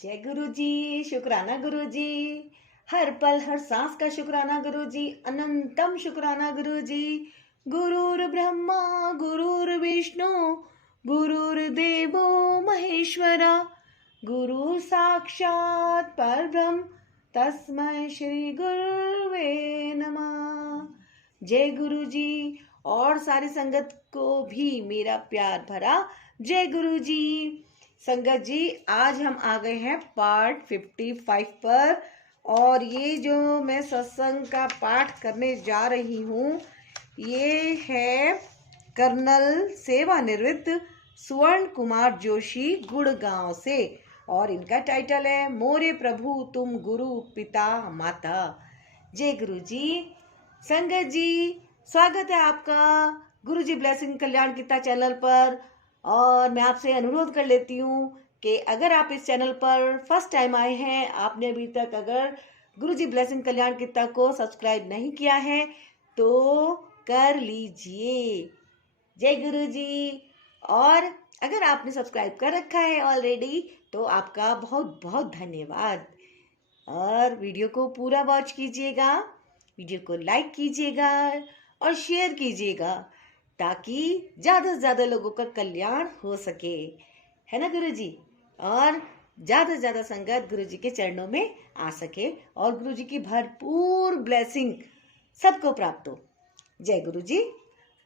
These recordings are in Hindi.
जय गुरु जी। शुक्राना गुरु जी। हर पल हर सांस का शुक्राना गुरु जी। अनंतम शुक्राना गुरु जी। गुरुर ब्रह्मा गुरुर्विष्णु गुरुर्देवो महेश्वरा गुरु साक्षात परब्रह्म तस्मै श्री गुरुवे नमः। जय गुरु जी। और सारी संगत को भी मेरा प्यार भरा जय गुरु जी। संगत जी, आज हम आ गए हैं पार्ट 55 पर, और ये जो मैं सत्संग का पाठ करने जा रही हूँ ये है कर्नल सेवानिवृत्त स्वर्ण कुमार जोशी गुड़गांव से, और इनका टाइटल है मोरे प्रभु तुम गुरु पिता माता। जय गुरु जी। संगत जी, स्वागत है आपका गुरु जी ब्लेसिंग कल्याण गीता चैनल पर। और मैं आपसे अनुरोध कर लेती हूँ कि अगर आप इस चैनल पर फर्स्ट टाइम आए हैं, आपने अभी तक अगर गुरु जी ब्लेसिंग कल्याण गीता को सब्सक्राइब नहीं किया है तो कर लीजिए। जय गुरु जी। और अगर आपने सब्सक्राइब कर रखा है ऑलरेडी तो आपका बहुत बहुत धन्यवाद। और वीडियो को पूरा वॉच कीजिएगा, वीडियो को लाइक कीजिएगा और शेयर कीजिएगा ताकि ज़्यादा से ज़्यादा लोगों का कल्याण हो सके, है ना गुरु जी। और ज़्यादा से ज़्यादा संगत गुरु जी के चरणों में आ सके और गुरु जी की भरपूर ब्लेसिंग सबको प्राप्त हो। जय गुरु जी।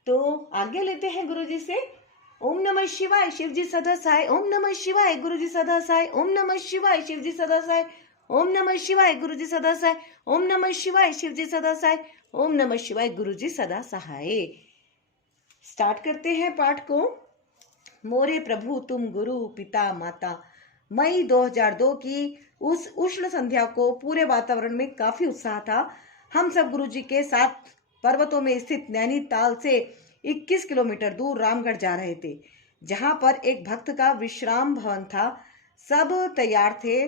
तो आगे लेते हैं गुरु जी से। ओम नमः शिवाय शिव जी सदा साय। ओम नमः शिवाय गुरु जी सदा साय। ओम नमः शिवाय शिव जी सदा साय। ओम नमः शिवाय गुरु जी सदा साय। ओम नमः शिवाय शिव जी सदा साय। ओम नमः शिवाय गुरु जी सदा सहाय। स्टार्ट करते हैं पाठ को। मोरे प्रभु तुम गुरु पिता माता। मई 2002 की उस उष्ण संध्या को पूरे वातावरण में काफी उत्साह था। हम सब गुरु जी के साथ पर्वतों में स्थित नैनीताल से 21 किलोमीटर दूर रामगढ़ जा रहे थे, जहां पर एक भक्त का विश्राम भवन था। सब तैयार थे,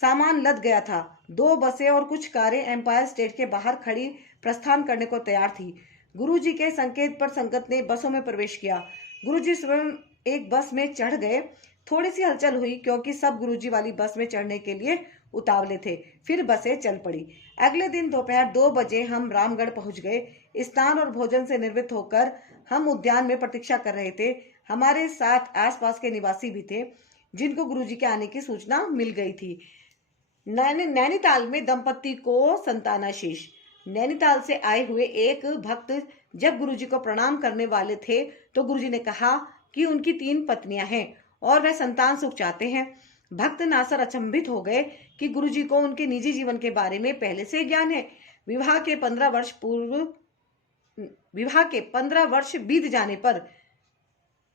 सामान लद गया था। 2 बसें और कुछ कारें एम्पायर स्टेट के बाहर खड़ी प्रस्थान करने को तैयार थी। गुरुजी के संकेत पर संगत ने बसों में प्रवेश किया। गुरुजी स्वयं एक बस में चढ़ गए। थोड़ी सी हलचल हुई क्योंकि सब गुरुजी वाली बस में चढ़ने के लिए उतावले थे। फिर बसें चल पड़ी। अगले दिन दोपहर 2 बजे हम रामगढ़ पहुंच गए। स्नान और भोजन से निवृत्त होकर हम उद्यान में प्रतीक्षा कर रहे थे। हमारे साथ आसपास के निवासी भी थे जिनको गुरुजी के आने की सूचना मिल गई थी। नैनीताल में दंपति को संतानाशीष। नैनीताल से आए हुए एक भक्त जब गुरुजी को प्रणाम करने वाले थे तो गुरुजी ने कहा कि उनकी 3 पत्नियां हैं और वह संतान सुख चाहते हैं। भक्त नासर अचंभित हो गए कि गुरुजी को उनके निजी जीवन के बारे में पहले से ज्ञान है। विवाह के 15 वर्ष बीत जाने पर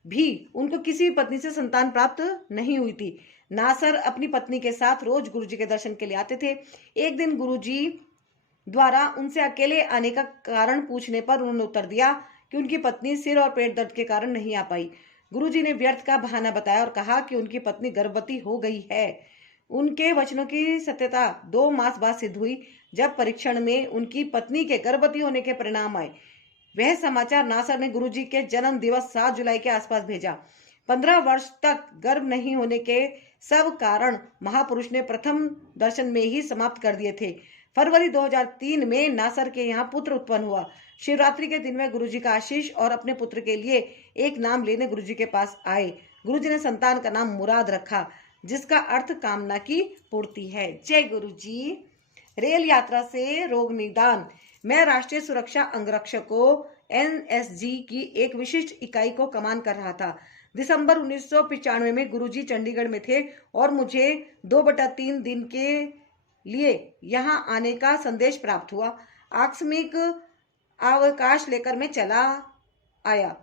भी उनको किसी पत्नी से संतान प्राप्त नहीं हुई थी। नासर अपनी पत्नी के साथ रोज गुरुजी के दर्शन के लिए आते थे। एक दिन गुरुजी द्वारा उनसे अकेले आने का कारण पूछने पर उन्होंने उत्तर दिया कि उनकी पत्नी सिर और पेट दर्द के कारण नहीं आ पाई। गुरुजी ने व्यर्थ का बहाना बताया और कहा कि उनकी पत्नी गर्भवती हो गई है। उनके वचनों की सत्यता 2 मास बाद सिद्ध हुई, जब परीक्षण में उनकी पत्नी के गर्भवती होने के परिणाम आए। वह समाचार नासर ने गुरुजी के जन्म दिवस 7 जुलाई के आसपास भेजा। 15 वर्ष तक गर्भ नहीं होने के सब कारण महापुरुष ने प्रथम दर्शन में ही समाप्त कर दिए थे। फरवरी 2003 में नासर के यहाँ पुत्र उत्पन्न हुआ। शिवरात्रि के दिन में गुरुजी का आशीष और अपने पुत्र के लिए एक नाम लेने गुरुजी के पास आए। गुरुजी ने संतान का नाम मुराद रखा, जिसका अर्थ कामना की पूर्ति है। जय गुरु जी। रेल यात्रा से रोग निदान। मैं राष्ट्रीय सुरक्षा अंगरक्षकों NSG की एक विशिष्ट इकाई को कमान कर रहा था। दिसंबर 1995 में गुरुजी चंडीगढ़ में थे और मुझे 2/3 दिन के लिए यहाँ आने का संदेश प्राप्त हुआ। आकस्मिक अवकाश लेकर मैं चला आया।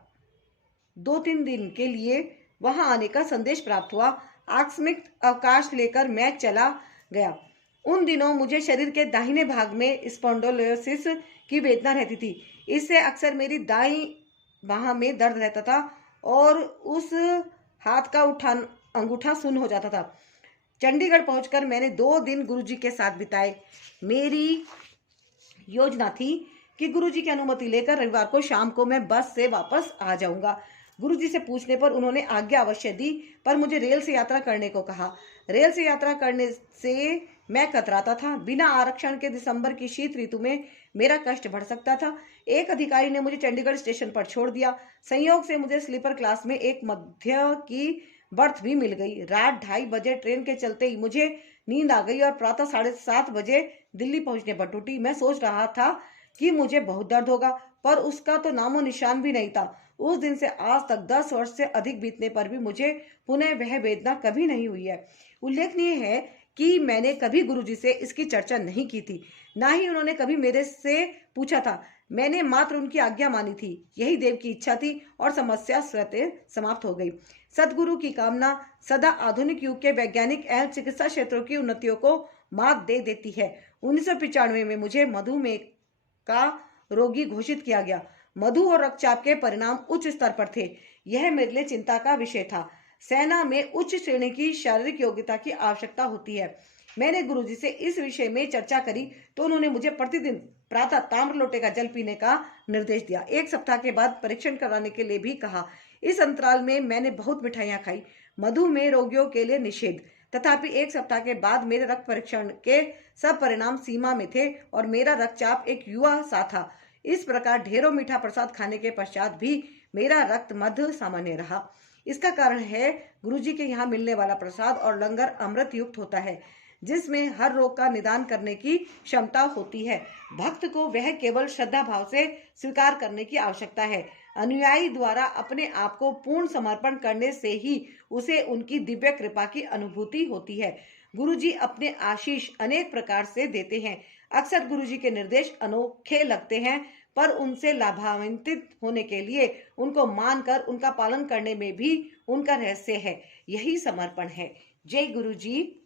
2-3 दिन के लिए वहां आने का संदेश प्राप्त हुआ। आकस्मिक अवकाश लेकर मैं चला गया। उन दिनों मुझे शरीर के दाहिने भाग में स्पॉन्डिलोसिस की वेदना रहती थी। इससे अक्सर मेरी दाईं बाह में दर्द रहता था और उस हाथ का अंगूठा सुन्न हो जाता था। चंडीगढ़ पहुंचकर मैंने 2 दिन गुरुजी के साथ बिताए। मेरी योजना थी कि गुरुजी की अनुमति लेकर रविवार को शाम को मैं बस से वापस आ जाऊंगा। गुरुजी से पूछने पर उन्होंने आज्ञा अवश्य दी, पर मुझे रेल से यात्रा करने को कहा। रेल से यात्रा करने से मैं कतराता था। बिना आरक्षण के दिसंबर की शीत ऋतु में मेरा कष्ट बढ़ सकता था। एक अधिकारी ने मुझे चंडीगढ़ स्टेशन पर छोड़ दिया। संयोग से मुझे स्लीपर क्लास में एक मध्य की बर्थ भी मिल गई। रात 2:30 बजे ट्रेन के चलते ही मुझे नींद आ गई और प्रातः 7:30 बजे दिल्ली पहुंचने पर टूटी। मैं सोच रहा था कि मुझे बहुत दर्द होगा, पर उसका तो नामो निशान भी नहीं था। उस दिन से आज तक 10 वर्ष से अधिक बीतने पर भी मुझे पुनः वह वेदना कभी नहीं हुई है। उल्लेखनीय है कि मैंने कभी गुरुजी से इसकी चर्चा नहीं की थी, ना ही उन्होंने कभी मेरे से पूछा था। मैंने मात्र उनकी आज्ञा मानी थी। यही देव की इच्छा थी और समस्या स्वतः समाप्त हो गई। सदगुरु की कामना सदा आधुनिक युग के वैज्ञानिक एवं चिकित्सा क्षेत्रों की उन्नतियों को मात दे देती है। 1995 में मुझे मधुमेह का रोगी घोषित किया गया। मधु और रक्तचाप के परिणाम उच्च स्तर पर थे। यह मेरे लिए चिंता का विषय था। सेना में उच्च श्रेणी की शारीरिक योग्यता की आवश्यकता होती है। मैंने गुरुजी से इस विषय में चर्चा करी तो उन्होंने मुझे प्रतिदिन प्रातः ताम्र लोटे का जल पीने का निर्देश दिया। 1 सप्ताह के बाद परीक्षण कराने के लिए भी कहा। इस अंतराल में मैंने बहुत मिठाइयां खाई। मधुमेह रोगियों के लिए निषेध। तथापि 1 सप्ताह के बाद मेरे रक्त परीक्षण के सब परिणाम सीमा में थे और मेरा रक्तचाप एक युवा सा था। इस प्रकार ढेरों मीठा प्रसाद खाने के पश्चात भी मेरा रक्त मध्य सामान्य रहा। इसका कारण है गुरुजी के यहाँ मिलने वाला प्रसाद और लंगर अमृत युक्त होता है, जिसमें हर रोग का निदान करने की क्षमता होती है। भक्त को वह केवल श्रद्धा भाव से स्वीकार करने की आवश्यकता है। अनुयायी द्वारा अपने आप को पूर्ण समर्पण करने से ही उसे उनकी दिव्य कृपा की अनुभूति होती है। गुरुजी अपने आशीष अनेक प्रकार से देते हैं। अक्सर गुरुजी के निर्देश अनोखे लगते हैं, पर उनसे लाभान्वित होने के लिए उनको मानकर उनका पालन करने में भी उनका रहस्य है। यही समर्पण है। जय गुरुजी।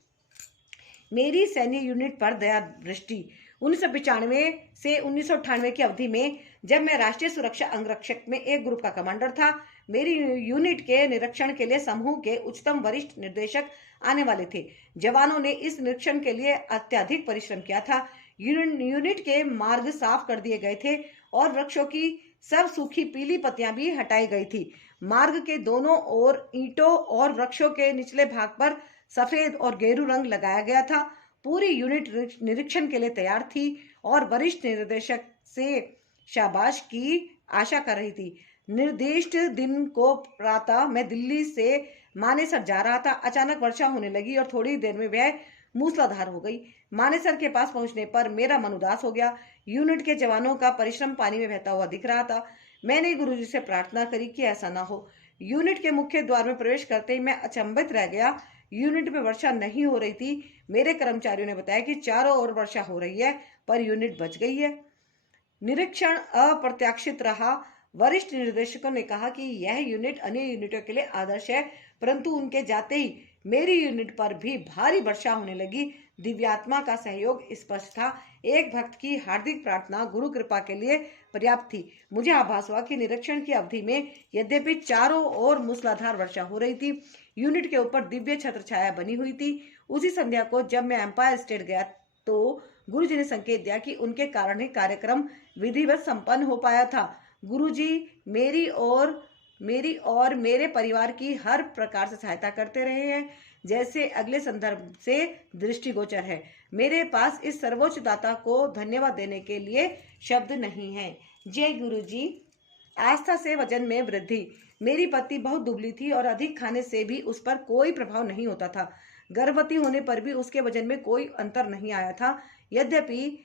मेरी सैन्य यूनिट पर दया दृष्टि। 1995 से 1998 की अवधि में जब मैं राष्ट्रीय सुरक्षा अंगरक्षक में एक ग्रुप का कमांडर था, मेरी यूनिट के निरीक्षण के लिए समूह के उच्चतम वरिष्ठ निर्देशक आने वाले थे। जवानों ने इस निरीक्षण के लिए अत्यधिक परिश्रम किया था। यूनिट के मार्ग साफ कर दिए गए थे और वृक्षों की सब सूखी पीली पत्तियां भी हटाई गई थी। मार्ग के दोनों ओर ईंटों और वृक्षों के निचले भाग पर सफेद और गेरू रंग लगाया गया था। पूरी यूनिट निरीक्षण के लिए तैयार थी और वरिष्ठ निर्देशक से शाबाश की आशा कर रही थी। निर्दिष्ट दिन को प्रातः मैं दिल्ली से मानेसर जा रहा था। अचानक वर्षा होने लगी और थोड़ी देर में वह मूसलाधार हो गई। मानेसर के पास पहुंचने पर मेरा मन उदास हो गया। यूनिट के जवानों का परिश्रम पानी में बहता हुआ दिख रहा था। मैंने गुरुजी से प्रार्थना करी कि ऐसा ना हो। यूनिट के मुख्य द्वार में प्रवेश करते ही मैं अचंभित रह गया। यूनिट में वर्षा नहीं हो रही थी। मेरे कर्मचारियों ने बताया कि चारों ओर वर्षा हो रही है, पर यूनिट बच गई है। निरीक्षण अप्रत्याशित रहा। वरिष्ठ निर्देशकों ने कहा कि यह यूनिट अन्य यूनिटों के लिए आदर्श है, परंतु उनके जाते ही मेरी यूनिट पर भी भारी वर्षा होने लगी। दिव्यात्मा का सहयोग स्पष्ट था। एक भक्त की हार्दिक प्रार्थना गुरु कृपा के लिए पर्याप्त थी। मुझे आभास हुआ कि निरीक्षण की अवधि में यद्यपि चारों ओर मूसलाधार वर्षा हो रही थी, यूनिट के ऊपर दिव्य छत्र छाया बनी हुई थी। उसी संध्या को जब मैं एम्पायर स्टेट गया तो गुरुजी ने संकेत दिया कि उनके कारण ही कार्यक्रम विधिवत संपन्न हो पाया था। गुरुजी मेरी और मेरे परिवार की हर प्रकार से सहायता करते रहे हैं, जैसे अगले संदर्भ से दृष्टिगोचर है। मेरे पास इस सर्वोच्च दाता को धन्यवाद देने के लिए शब्द नहीं है। जय गुरुजी। आस्था से वजन में वृद्धि। मेरी पत्नी बहुत दुबली थी और अधिक खाने से भी उस पर कोई प्रभाव नहीं होता था। गर्भवती होने पर भी उसके वजन में कोई अंतर नहीं आया था। यद्यपि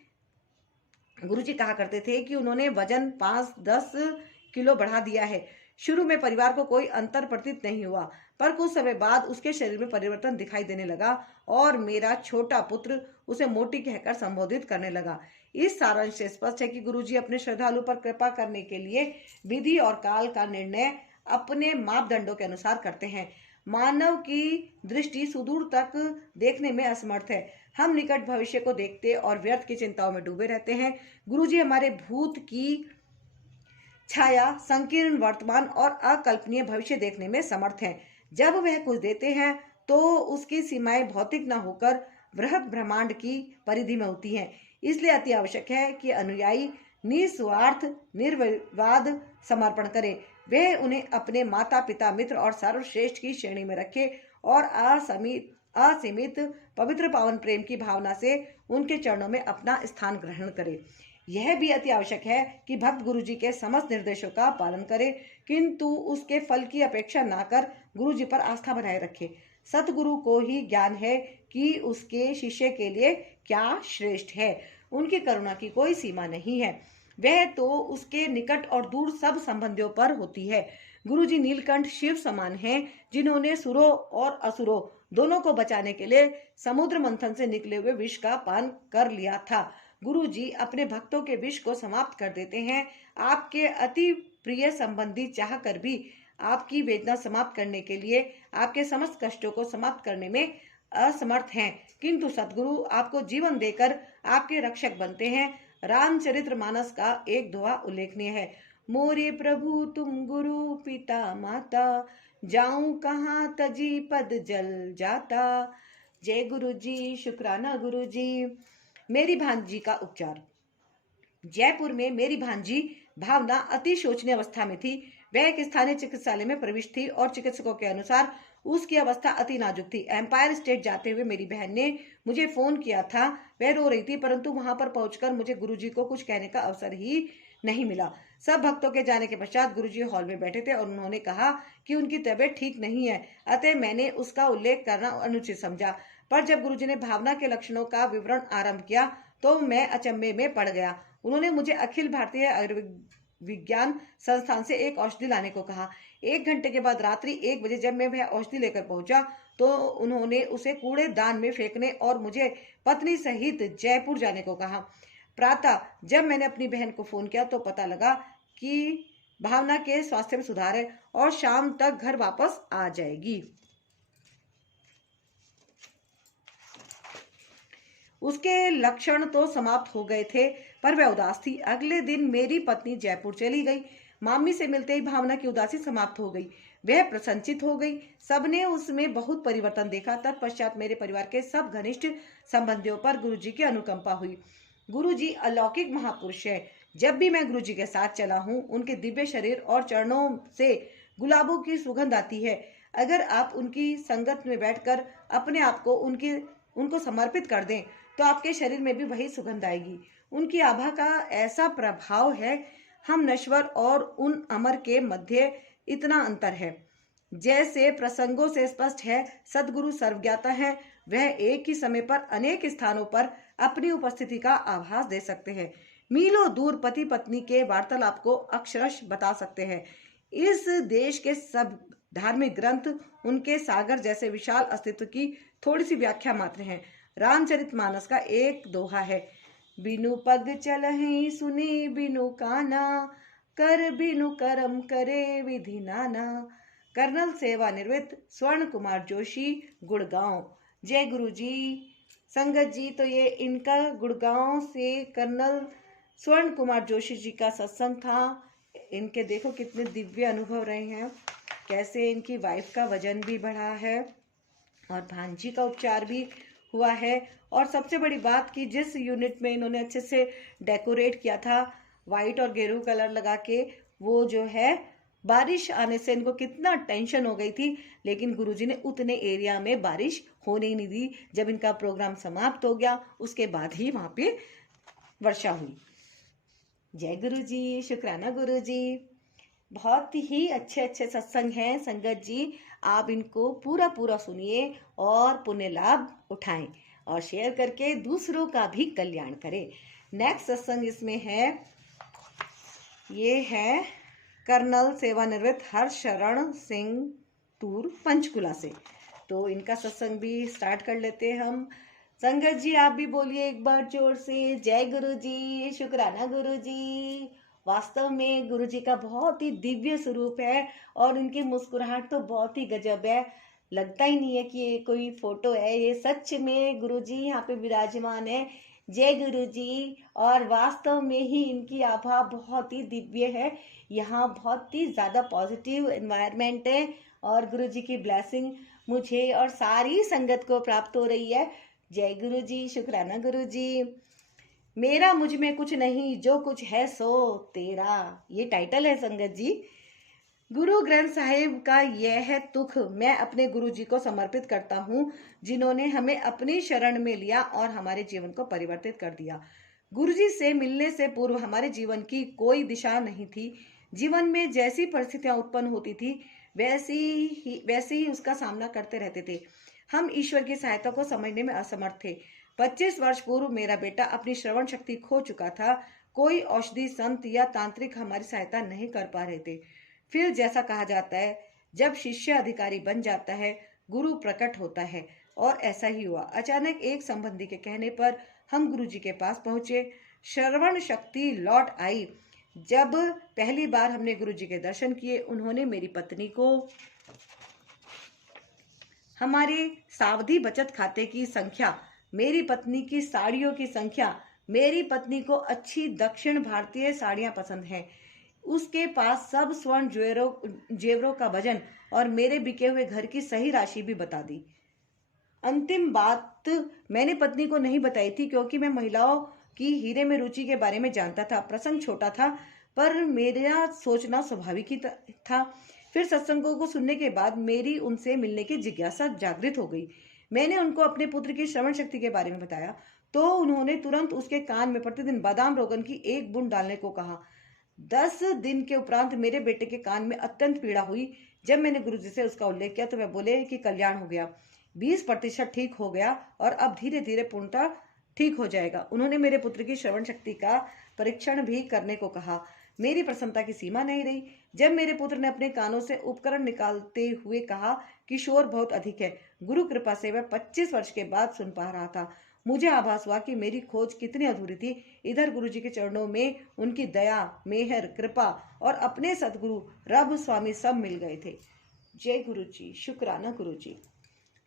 गुरुजी कहा करते थे कि उन्होंने वजन 5-10 किलो बढ़ा दिया है। शुरू में परिवार को कोई अंतर प्रतीत नहीं हुआ, पर कुछ समय बाद उसके शरीर में परिवर्तन दिखाई देने लगा और मेरा छोटा पुत्र उसे मोटी कहकर संबोधित करने लगा। इस सारांश से स्पष्ट है कि गुरुजी अपने श्रद्धालु पर कृपा करने के लिए विधि और काल का निर्णय अपने मापदंडों के अनुसार करते हैं। मानव की दृष्टि सुदूर तक देखने में असमर्थ है। हम निकट भविष्य को देखते और व्यर्थ की चिंताओं में डूबे रहते हैं। गुरुजी हमारे भूत की छाया, संकीर्ण वर्तमान और अकल्पनीय भविष्य देखने में समर्थ हैं। जब वह कुछ देते हैं तो उसकी सीमाएं भौतिक न होकर बृहद ब्रह्मांड की परिधि में होती हैं। इसलिए अति आवश्यक है कि अनुयायी निस्वार्थ निर्विवाद समर्पण करें। वे उन्हें अपने माता पिता, मित्र और सर्वश्रेष्ठ की श्रेणी में रखें और असीमित पवित्र पावन प्रेम की भावना से उनके चरणों में अपना स्थान ग्रहण करे। यह भी अति आवश्यक है कि भक्त गुरु जी के समस्त निर्देशों का पालन करे, किंतु उसके फल की अपेक्षा ना कर गुरु जी पर आस्था बनाए रखे। सतगुरु को ही ज्ञान है कि उसके शिष्य के लिए क्या श्रेष्ठ है। उनकी करुणा की कोई सीमा नहीं है, वह तो उसके निकट और दूर सब संबंधियों पर होती है। गुरु जी नीलकंठ शिव समान हैं, जिन्होंने सुरों और असुरों दोनों को बचाने के लिए समुद्र मंथन से निकले हुए विष का पान कर लिया था। गुरु जी अपने भक्तों के विष को समाप्त कर देते हैं। आपके अति प्रिय संबंधी चाह कर भी आपकी वेदना समाप्त करने के लिए आपके समस्त कष्टों को समाप्त करने में असमर्थ हैं, किंतु सतगुरु आपको जीवन देकर आपके रक्षक बनते हैं। रामचरितमानस का एक दोहा उल्लेखनीय है। मोरे प्रभु तुम गुरु पिता माता, जाऊं कहाँ तजी पद जल जाता। जय गुरु जी, शुक्राना गुरु जी। मेरी भांजी का उपचार। जयपुर में मेरी भांजी भावना अति शोचनीय अवस्था में थी। वह एक स्थानीय चिकित्सालय में प्रविष्ट थी और चिकित्सकों के अनुसार उसकी अवस्था अति नाजुक थी। एम्पायर स्टेट जाते हुए मेरी बहन ने मुझे फोन किया था। वह रो रही थी, परंतु वहां पर पहुंचकर मुझे गुरुजी को कुछ कहने का अवसर ही नहीं मिला। सब भक्तों के जाने के पश्चात गुरुजी हॉल में बैठे थे और उन्होंने कहा कि उनकी तबीयत ठीक नहीं है, अतः मैंने उसका उल्लेख करना अनुचित समझा। पर जब गुरुजी ने भावना के लक्षणों का विवरण आरंभ किया तो मैं अचंभे में पड़ गया। उन्होंने मुझे अखिल भारतीय आयुर्विज्ञान संस्थान से एक औषधि लाने को कहा। 1 घंटे के बाद रात्रि 1 बजे जब मैं वह औषधि लेकर पहुंचा तो उन्होंने उसे कूड़ेदान में फेंकने और मुझे पत्नी सहित जयपुर जाने को कहा। प्रातः जब मैंने अपनी बहन को फोन किया तो पता लगा कि भावना के स्वास्थ्य में सुधार है और शाम तक घर वापस आ जाएगी। उसके लक्षण तो समाप्त हो गए थे, पर वह उदास थी। अगले दिन मेरी पत्नी जयपुर चली गई। मामी से मिलते ही भावना की उदासी समाप्त हो गई। वह प्रसन्नचित हो गई। सबने उसमें बहुत परिवर्तन देखा। तत्पश्चात मेरे परिवार के सब घनिष्ठ संबंधियों पर गुरुजी की अनुकंपा हुई। गुरुजी अलौकिक महापुरुष है। जब भी मैं गुरुजी के साथ चला हूँ, उनके दिव्य शरीर और चरणों से गुलाबों की सुगंध आती है। अगर आप उनकी संगत में बैठकर अपने आप को उनको समर्पित कर दें तो आपके शरीर में भी वही सुगंध आएगी। उनकी आभा का ऐसा प्रभाव है, हम नश्वर और उन अमर के मध्य इतना अंतर है। जैसे प्रसंगों से स्पष्ट है, सदगुरु सर्वज्ञाता है। वह एक ही समय पर अनेक स्थानों पर अपनी उपस्थिति का आभास दे सकते हैं। मीलों दूर पति पत्नी के वार्तालाप को अक्षरश बता सकते हैं। इस देश के सब धार्मिक ग्रंथ उनके सागर जैसे विशाल अस्तित्व की थोड़ी सी व्याख्या मात्र है। रामचरितमानस का एक दोहा है। बिनु पग चलहि सुनी बिनु काना, कर बिनु करम करे विधि नाना। कर्नल सेवानिवृत्त स्वर्ण कुमार जोशी, गुड़गांव। जय गुरु जी। संगत जी, तो ये इनका गुड़गांव से कर्नल स्वर्ण कुमार जोशी जी का सत्संग था। इनके देखो कितने दिव्य अनुभव रहे हैं, कैसे इनकी वाइफ का वजन भी बढ़ा है और भांजी का उपचार भी हुआ है। और सबसे बड़ी बात कि जिस यूनिट में इन्होंने अच्छे से डेकोरेट किया था वाइट और गेरू कलर लगा के, वो जो है बारिश आने से इनको कितना टेंशन हो गई थी, लेकिन गुरुजी ने उतने एरिया में बारिश होने ही नहीं दी। जब इनका प्रोग्राम समाप्त हो गया उसके बाद ही वहाँ पे वर्षा हुई। जय गुरु जी, शुक्राना गुरु जी। बहुत ही अच्छे अच्छे सत्संग हैं संगत जी, आप इनको पूरा पूरा सुनिए और पुण्य लाभ उठाएं और शेयर करके दूसरों का भी कल्याण करें। नेक्स्ट सत्संग इसमें है, ये है कर्नल सेवानिवृत्त हरशरण सिंह तूर पंचकुला से। तो इनका सत्संग भी स्टार्ट कर लेते हैं हम। संगत जी आप भी बोलिए एक बार जोर से, जय गुरु जी, शुक्राना गुरु जी। वास्तव में गुरु जी का बहुत ही दिव्य स्वरूप है और इनकी मुस्कुराहट तो बहुत ही गजब है। लगता ही नहीं है कि ये कोई फोटो है, ये सच में गुरु जी यहाँ पे विराजमान है। जय गुरु जी। और वास्तव में ही इनकी आभा बहुत ही दिव्य है। यहाँ बहुत ही ज़्यादा पॉजिटिव एनवायरनमेंट है और गुरु जी की ब्लेसिंग मुझे और सारी संगत को प्राप्त हो रही है। जय गुरु जी, शुक्राना गुरु जी। मेरा मुझ में कुछ नहीं, जो कुछ है सो तेरा, ये टाइटल है संगत जी। गुरु ग्रंथ साहिब का यह तुख मैं अपने गुरु जी को समर्पित करता हूँ, जिन्होंने हमें अपनी शरण में लिया और हमारे जीवन को परिवर्तित कर दिया। गुरु जी से मिलने से पूर्व हमारे जीवन की कोई दिशा नहीं थी। जीवन में जैसी परिस्थितियां उत्पन्न होती थी वैसे ही उसका सामना करते रहते थे। हम ईश्वर की सहायता को समझने में असमर्थ थे। 25 वर्ष पूर्व मेरा बेटा अपनी श्रवण शक्ति खो चुका था। कोई औषधि, संत या तांत्रिक हमारी सहायता नहीं कर पा रहे थे। फिर जैसा कहा जाता है, जब शिष्य अधिकारी बन जाता है, गुरु प्रकट होता है, और ऐसा ही हुआ। अचानक एक संबंधी के कहने पर हम गुरु जी के पास पहुंचे। श्रवण शक्ति लौट आई। जब पहली बार हमने गुरु जी के दर्शन किए, उन्होंने मेरी पत्नी को हमारे सावधि बचत खाते की संख्या, मेरी पत्नी की साड़ियों की संख्या, मेरी पत्नी को अच्छी दक्षिण भारतीय साड़ियां पसंद हैं, उसके पास सब स्वर्ण जेवरों का वजन और मेरे बिके हुए घर की सही राशि भी बता दी। अंतिम बात मैंने पत्नी को नहीं बताई थी, क्योंकि मैं महिलाओं की हीरे में रुचि के बारे में जानता था। प्रसंग छोटा था, पर मेरा सोचना स्वाभाविक ही था। फिर सत्संगों को सुनने के बाद मेरी उनसे मिलने की जिज्ञासा जागृत हो गई। मैंने उनको अपने पुत्र की श्रवण शक्ति के बारे में बताया, तो उन्होंने तुरंत उसके कान में प्रतिदिन बादाम रोगन की एक बूंद डालने को कहा। 10 दिन के उपरांत मेरे बेटे के कान में अत्यंत पीड़ा हुई। जब मैंने गुरुजी से उसका उल्लेख किया तो वह बोले कि कल्याण हो गया, 20% ठीक हो गया और अब धीरे धीरे पूर्णतः ठीक हो जाएगा। उन्होंने मेरे पुत्र की श्रवण शक्ति का परीक्षण भी करने को कहा। मेरी प्रसन्नता की सीमा नहीं रही जब मेरे पुत्र ने अपने कानों से उपकरण निकालते हुए कहा कि शोर बहुत अधिक है। गुरु कृपा से वह 25 वर्ष के बाद सुन पा रहा था। मुझे आभास हुआ कि मेरी खोज कितनी अधूरी थी। इधर गुरु जी के चरणों में उनकी दया, मेहर, कृपा और अपने सदगुरु रब स्वामी सब मिल गए थे। जय गुरु जी। शुक्राना गुरु जी।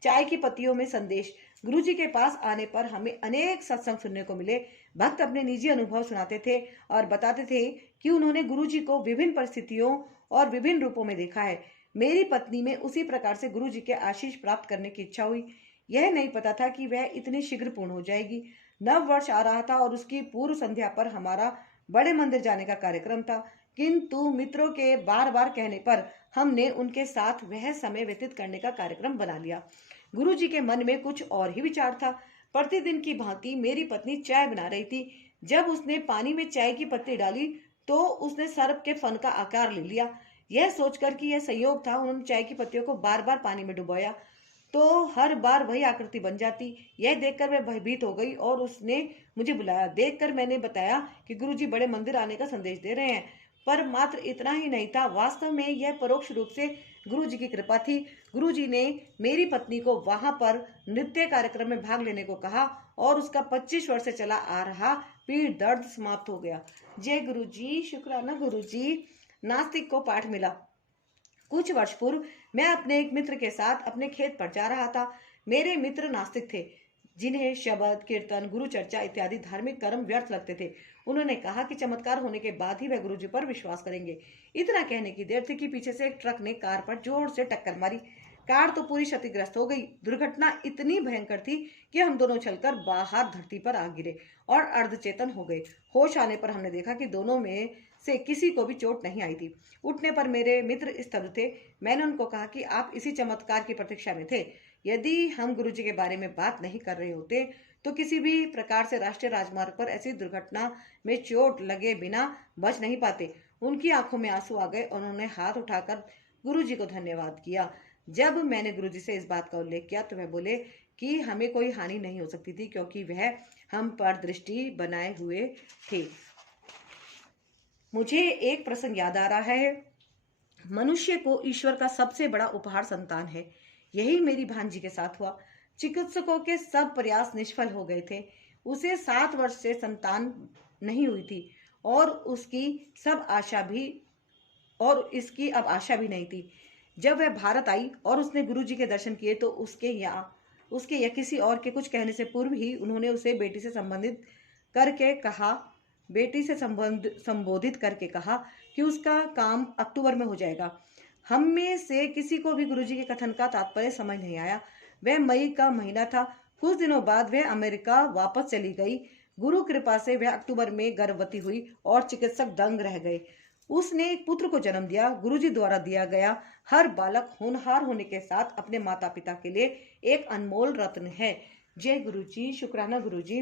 चाय की पत्तियों में संदेश। गुरु जी के पास आने पर हमें अनेक सत्संग सुनने को मिले। भक्त अपने निजी अनुभव सुनाते थे और बताते थे कि उन्होंने गुरु जी को विभिन्न परिस्थितियों और विभिन्न रूपों में देखा है। मेरी पत्नी में उसी प्रकार से गुरु जी के आशीष प्राप्त करने की इच्छा हुई। यह नहीं पता था कि वह इतनी शीघ्र पूर्ण हो जाएगी। नव वर्ष आ रहा था और उसकी पूर्व संध्या पर हमारा बड़े मंदिर जाने का कार्यक्रम था, किंतु मित्रों के बार बार कहने पर हमने उनके साथ वह समय व्यतीत करने का कार्यक्रम बना लिया। गुरु जी के मन में कुछ और ही विचार था। प्रतिदिन की भांति मेरी पत्नी चाय बना रही थी। जब उसने पानी में चाय की पत्ती डाली तो उसने सर्प के फन का आकार ले लिया। यह सोचकर कि यह संयोग था, उन्होंने चाय की पत्तियों को बार बार पानी में डुबोया तो हर बार वही आकृति बन जाती। यह देखकर वह भयभीत हो गई और उसने मुझे बुलाया। देखकर मैंने बताया कि गुरुजी बड़े मंदिर आने का संदेश दे रहे हैं, पर मात्र इतना ही नहीं था, वास्तव में यह परोक्ष रूप से गुरुजी की कृपा थी। गुरुजी ने मेरी पत्नी को वहां पर नृत्य कार्यक्रम में भाग लेने को कहा और उसका 25 वर्ष से चला आ रहा पीठ दर्द समाप्त हो गया। जय गुरु जी। शुक्राना गुरु जी। नास्तिक को पाठ मिला। कुछ वर्ष पूर्व मैं अपने एक मित्र के साथ अपने खेत पर जा रहा था। मेरे मित्र नास्तिक थे, जिन्हें शब्द, कीर्तन, गुरु चर्चा इत्यादि धार्मिक कर्म व्यर्थ लगते थे। उन्होंने कहा कि चमत्कार होने के बाद ही वह गुरुजी पर विश्वास करेंगे। इतना कहने की देर थी कि पीछे से एक ट्रक ने कार पर जोर से टक्कर मारी। कार तो पूरी क्षतिग्रस्त हो गई। दुर्घटना इतनी भयंकर थी कि हम दोनों चलकर बाहर धरती पर आ गिरे और अर्धचेतन हो गए। होश आने पर हमने देखा कि दोनों में से किसी को भी चोट नहीं आई थी। उठने पर मेरे मित्र स्तब्ध थे। मैंने उनको कहा कि आप इसी चमत्कार की प्रतीक्षा में थे। यदि हम गुरुजी के बारे में बात नहीं कर रहे होते तो किसी भी प्रकार से राष्ट्रीय राजमार्ग पर ऐसी दुर्घटना में चोट लगे बिना बच नहीं पाते। उनकी आंखों में आंसू आ गए और उन्होंने हाथ उठाकर गुरुजी को धन्यवाद किया। जब मैंने गुरुजी से इस बात का उल्लेख किया तो वह बोले कि हमें कोई हानि नहीं हो सकती थी, क्योंकि वह हम पर दृष्टि बनाए हुए थे। मुझे एक प्रसंग याद आ रहा है। मनुष्य को ईश्वर का सबसे बड़ा उपहार संतान है। यही मेरी भांजी के साथ हुआ। चिकित्सकों के सब प्रयास निष्फल हो गए थे। उसे 7 वर्ष से संतान नहीं हुई थी और इसकी अब आशा भी नहीं थी। जब वह भारत आई और उसने गुरुजी के दर्शन किए तो उसके या किसी और के कुछ कहने से पूर्व ही उन्होंने उसे बेटी से संबोधित करके कहा कि उसका काम अक्टूबर में हो जाएगा। हम में से किसी को भी गुरुजी के कथन का तात्पर्य समझ नहीं आया। वह मई का महीना था। कुछ दिनों बाद वह अमेरिका वापस चली गई। गुरु कृपा से वह अक्टूबर में गर्भवती हुई और चिकित्सक दंग रह गए। उसने एक पुत्र को जन्म दिया। गुरुजी द्वारा दिया गया हर बालक होनहार होने के साथ अपने माता पिता के लिए एक अनमोल रत्न है। जय गुरुजी, शुक्राना गुरुजी।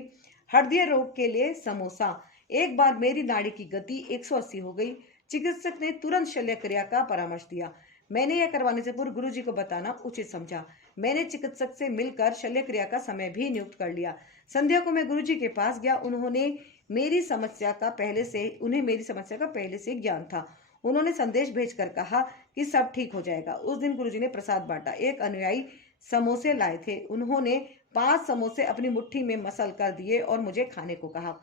हृदय रोग के लिए समोसा। एक बार मेरी नाड़ी की गति 180 हो गई। चिकित्सक ने तुरंत शल्य क्रिया का परामर्श दिया। मैंने यह करवाने से पूर्व गुरुजी को बताना उचित समझा। मैंने चिकित्सक से मिलकर शल्य क्रिया का समय भी नियुक्त कर लिया। संध्या को मैं गुरुजी के पास गया। उन्हें मेरी समस्या का पहले से ज्ञान था। उन्होंने संदेश भेजकर कहा कि सब ठीक हो जाएगा। उस दिन गुरुजी ने प्रसाद बांटा। एक अनुयायी समोसे लाए थे। उन्होंने 5 समोसे अपनी मुट्ठी में मसल कर दिए और मुझे खाने को कहा।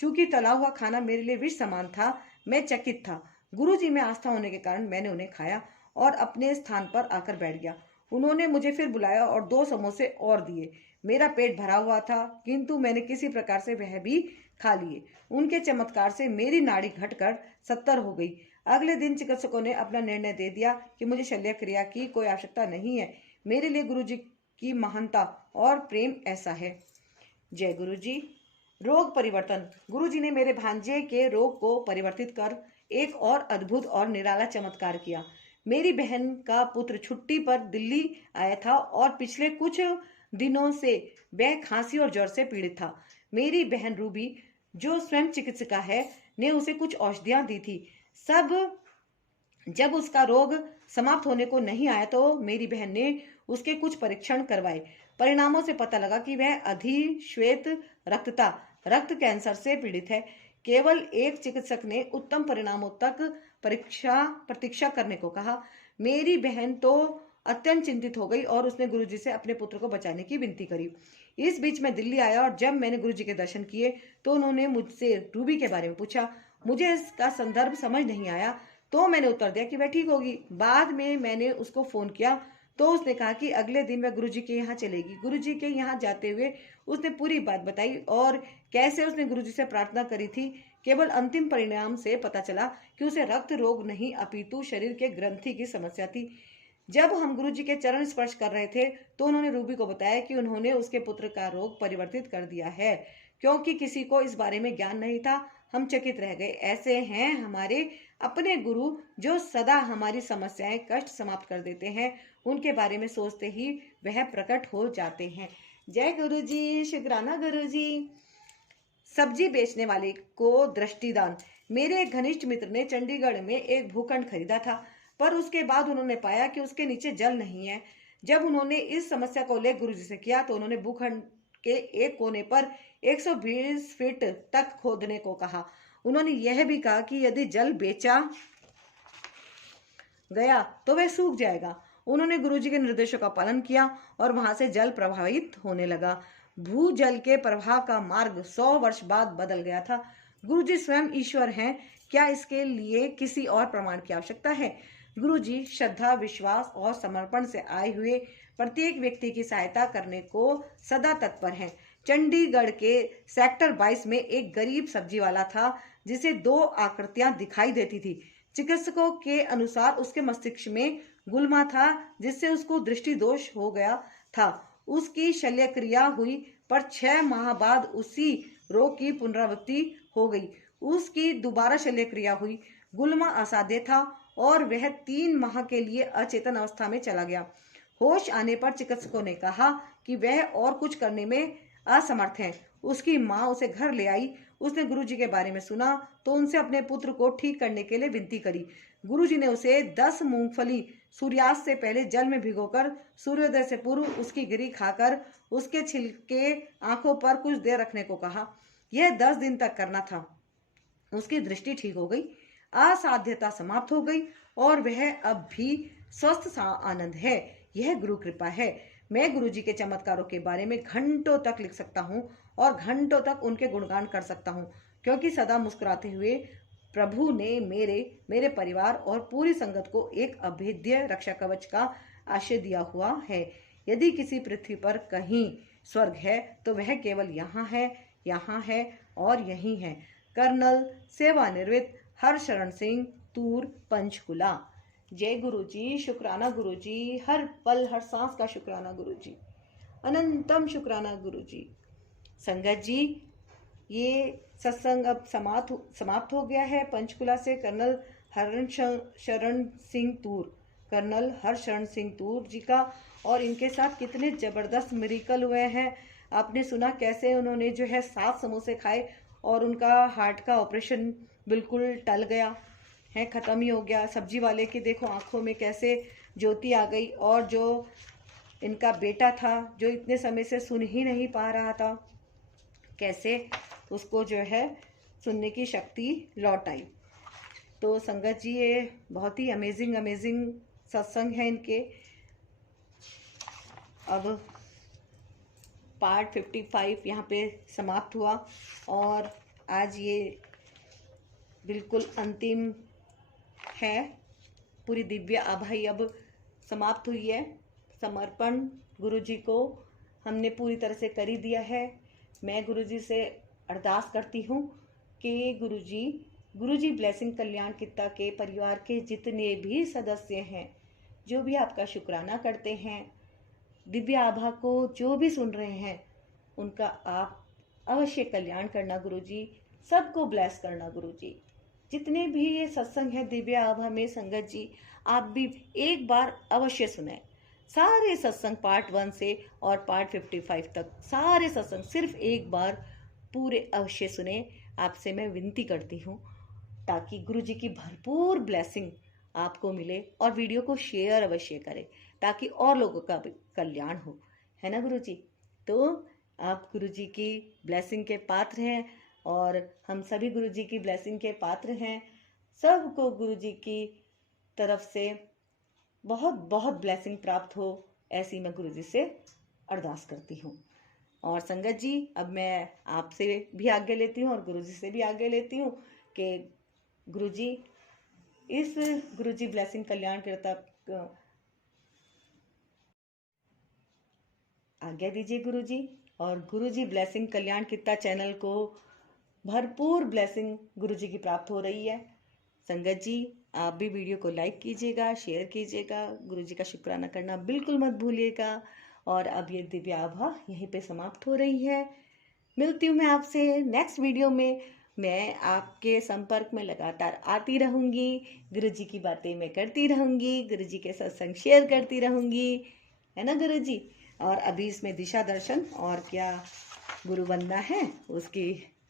चूंकि तला हुआ खाना मेरे लिए विष समान था, मैं चकित था। गुरुजी में आस्था होने के कारण मैंने उन्हें खाया और अपने स्थान पर आकर बैठ गया। उन्होंने मुझे फिर बुलाया और 2 समोसे और दिए। मेरा पेट भरा हुआ था, किंतु मैंने किसी प्रकार से वह भी खा लिए। उनके चमत्कार से मेरी नाड़ी घटकर 70 हो गई। अगले दिन चिकित्सकों ने अपना निर्णय दे दिया कि मुझे शल्य क्रिया की कोई आवश्यकता नहीं है। मेरे लिए गुरुजी की महानता और प्रेम ऐसा है। जय गुरुजी। रोग परिवर्तन। गुरुजी ने मेरे भांजे के रोग को परिवर्तित कर एक और अद्भुत और निराला चमत्कार किया। मेरी बहन का पुत्र छुट्टी पर दिल्ली आया था और पिछले कुछ दिनों से वह खांसी और ज्वर से पीड़ित था। मेरी बहन रूबी, जो स्वयं चिकित्सिका है, ने उसे कुछ औषधियां दी थी। जब उसका रोग समाप्त होने को नहीं आया तो मेरी बहन ने उसके कुछ परीक्षण करवाए। परिणामों से पता लगा कि वह अधिश्वेत रक्तता, रक्त कैंसर से पीड़ित है। केवल एक चिकित्सक ने उत्तम परिणामों तक प्रतीक्षा करने को कहा। मेरी बहन तो अत्यंत चिंतित हो गई और उसने गुरुजी से अपने पुत्र को बचाने की विनती करी। इस बीच मैं दिल्ली आया और जब मैंने गुरुजी के दर्शन किए तो उन्होंने मुझसे रूबी के बारे में पूछा। मुझे इसका संदर्भ समझ नहीं आया तो मैंने उत्तर दिया कि वह ठीक होगी। बाद में मैंने उसको फोन किया तो उसने कहा कि अगले दिन वह गुरुजी के यहाँ चलेगी। गुरुजी के यहाँ जाते हुए उसने पूरी बात बताई और कैसे उसने गुरुजी से प्रार्थना करी थी। केवल अंतिम परिणाम से पता चला कि उसे रक्त रोग नहीं अपितु शरीर के ग्रंथि की समस्या थी। जब हम गुरुजी के चरण स्पर्श कर रहे थे तो उन्होंने रूबी को बताया कि उन्होंने उसके पुत्र का रोग परिवर्तित कर दिया है। क्योंकि किसी को इस बारे में ज्ञान नहीं था, हम चकित रह गए। ऐसे हैं हमारे अपने गुरु जो सदा हमारी समस्याएं कष्ट समाप्त कर देते हैं। उनके बारे में सोचते ही वह प्रकट हो जाते हैं। जय गुरुजी, शुक्राना गुरुजी। सब्जी बेचने वाले को दृष्टिदान। मेरे एक घनिष्ठ मित्र ने चंडीगढ़ में एक भूखंड खरीदा था, पर उसके बाद उन्होंने पाया कि उसके नीचे जल नहीं है। जब उन्होंने इस समस्या का उल्लेख गुरुजी से किया तो उन्होंने भूखंड के एक कोने पर 120 फीट तक खोदने को कहा। उन्होंने यह भी कहा कि यदि जल बेचा गया तो वह सूख जाएगा। उन्होंने गुरुजी के निर्देशों का पालन किया और वहां से जल प्रभावित होने लगा। भूजल के प्रवाह का मार्ग 100 वर्ष बाद बदल गया था। गुरुजी स्वयं ईश्वर हैं। क्या इसके लिए किसी और प्रमाण की आवश्यकता है? गुरुजी श्रद्धा, विश्वास और समर्पण से आए हुए प्रत्येक व्यक्ति की सहायता करने को सदा तत्पर हैं। चंडीगढ़ के सेक्टर 22 में एक गरीब सब्जी वाला था जिसे 2 आकृतियां दिखाई देती थी। चिकित्सकों के अनुसार उसके मस्तिष्क में गुल्मा था जिससे उसको दृष्टि दोष हो गया था। उसकी शल्य क्रिया हुई पर 6 माह बाद उसी रोग की पुनरावृत्ति हो गई। उसकी दोबारा शल्य क्रिया हुई। गुल्मा असाध्य था और वह 3 माह के लिए अचेतन अवस्था में चला गया। होश आने पर चिकित्सकों ने कहा कि वह और कुछ करने में असमर्थ है। उसकी माँ उसे घर ले आई। उसने गुरुजी के बारे में सुना तो उनसे अपने पुत्र को ठीक करने के लिए विनती करी। गुरुजी ने उसे 10 मूंगफली सूर्यास्त से पहले जल में भिगोकर सूर्योदय से पूर्व उसकी गिरी खाकर उसके छिलके आंखों पर कुछ देर रखने को कहा। यह 10 दिन तक करना था। उसकी दृष्टि ठीक हो गई, असाध्यता समाप्त हो गई और वह अब भी स्वस्थ सा आनंद है। यह गुरु कृपा है। मैं गुरुजी के चमत्कारों के बारे में घंटों तक लिख सकता हूँ और घंटों तक उनके गुणगान कर सकता हूँ, क्योंकि सदा मुस्कुराते हुए प्रभु ने मेरे परिवार और पूरी संगत को एक अभेद्य रक्षा कवच का आश्रय दिया हुआ है। यदि किसी पृथ्वी पर कहीं स्वर्ग है तो वह केवल यहाँ है और यही है। कर्नल सेवानिवृत्त हरशरण सिंह, तूर, पंचकुला। जय गुरुजी, शुक्राना गुरुजी। हर पल हर सांस का शुक्राना गुरुजी। अनंतम शुक्राना गुरुजी। संगत जी, ये सत्संग अब समाप्त हो गया है। पंचकुला से कर्नल शरण सिंह तूर, कर्नल हरशरण सिंह तूर जी का। और इनके साथ कितने ज़बरदस्त मिरेकल हुए हैं। आपने सुना कैसे उन्होंने जो है 7 समोसे खाए और उनका हार्ट का ऑपरेशन बिल्कुल टल गया है, ख़त्म ही हो गया। सब्जी वाले की देखो आंखों में कैसे ज्योति आ गई, और जो इनका बेटा था जो इतने समय से सुन ही नहीं पा रहा था, कैसे उसको जो है सुनने की शक्ति लौट आई। तो संगत जी ये बहुत ही अमेजिंग सत्संग है इनके। अब पार्ट 55 यहाँ पे समाप्त हुआ और आज ये बिल्कुल अंतिम है। पूरी दिव्य आभाई अब समाप्त हुई है। समर्पण गुरुजी को हमने पूरी तरह से कर ही दिया है। मैं गुरुजी से अरदास करती हूँ कि गुरुजी ब्लेसिंग कल्याण कित्ता के परिवार के जितने भी सदस्य हैं, जो भी आपका शुक्राना करते हैं, दिव्य आभा को जो भी सुन रहे हैं, उनका आप अवश्य कल्याण करना गुरुजी, सबको ब्लेस करना गुरुजी। जितने भी ये सत्संग है दिव्य आभा में संगत जी, आप भी एक बार अवश्य सुने। सारे सत्संग पार्ट 1 से और पार्ट 55 तक सारे सत्संग सिर्फ एक बार पूरे अवश्य सुने। आपसे मैं विनती करती हूँ ताकि गुरुजी की भरपूर ब्लेसिंग आपको मिले, और वीडियो को शेयर अवश्य करें ताकि और लोगों का भी कल्याण हो, है ना गुरुजी। तो आप गुरुजी की ब्लेसिंग के पात्र हैं और हम सभी गुरुजी की ब्लेसिंग के पात्र हैं। सबको गुरुजी की तरफ से बहुत बहुत ब्लेसिंग प्राप्त हो, ऐसी मैं गुरुजी से अरदास करती हूँ। और संगत जी अब मैं आपसे भी आज्ञा लेती हूँ और गुरुजी से भी आज्ञा लेती हूँ कि गुरुजी इस गुरुजी ब्लेसिंग कल्याण करता आज्ञा दीजिए गुरुजी, और गुरुजी ब्लेसिंग कल्याण कित्ता चैनल को भरपूर ब्लेसिंग गुरुजी की प्राप्त हो रही है। संगत जी आप भी वीडियो को लाइक कीजिएगा, शेयर कीजिएगा, गुरुजी का शुक्राना करना बिल्कुल मत भूलिएगा। और अब ये दिव्य आभा यहीं पे समाप्त हो रही है। मिलती हूँ मैं आपसे नेक्स्ट वीडियो में। मैं आपके संपर्क में लगातार आती रहूँगी, गुरुजी की बातें मैं करती रहूँगी, गुरुजी के सत्संग शेयर करती रहूँगी, है ना गुरुजी। और अभी इसमें दिशा दर्शन और क्या गुरु बनना है उसकी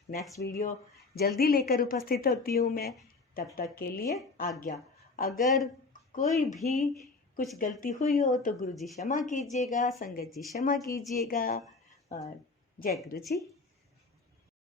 नेक्स्ट वीडियो जल्दी लेकर उपस्थित होती हूँ मैं। तब तक के लिए आज्ञा। अगर कोई भी कुछ गलती हुई हो तो गुरुजी क्षमा कीजिएगा, संगत जी क्षमा कीजिएगा। और जय गुरुजी।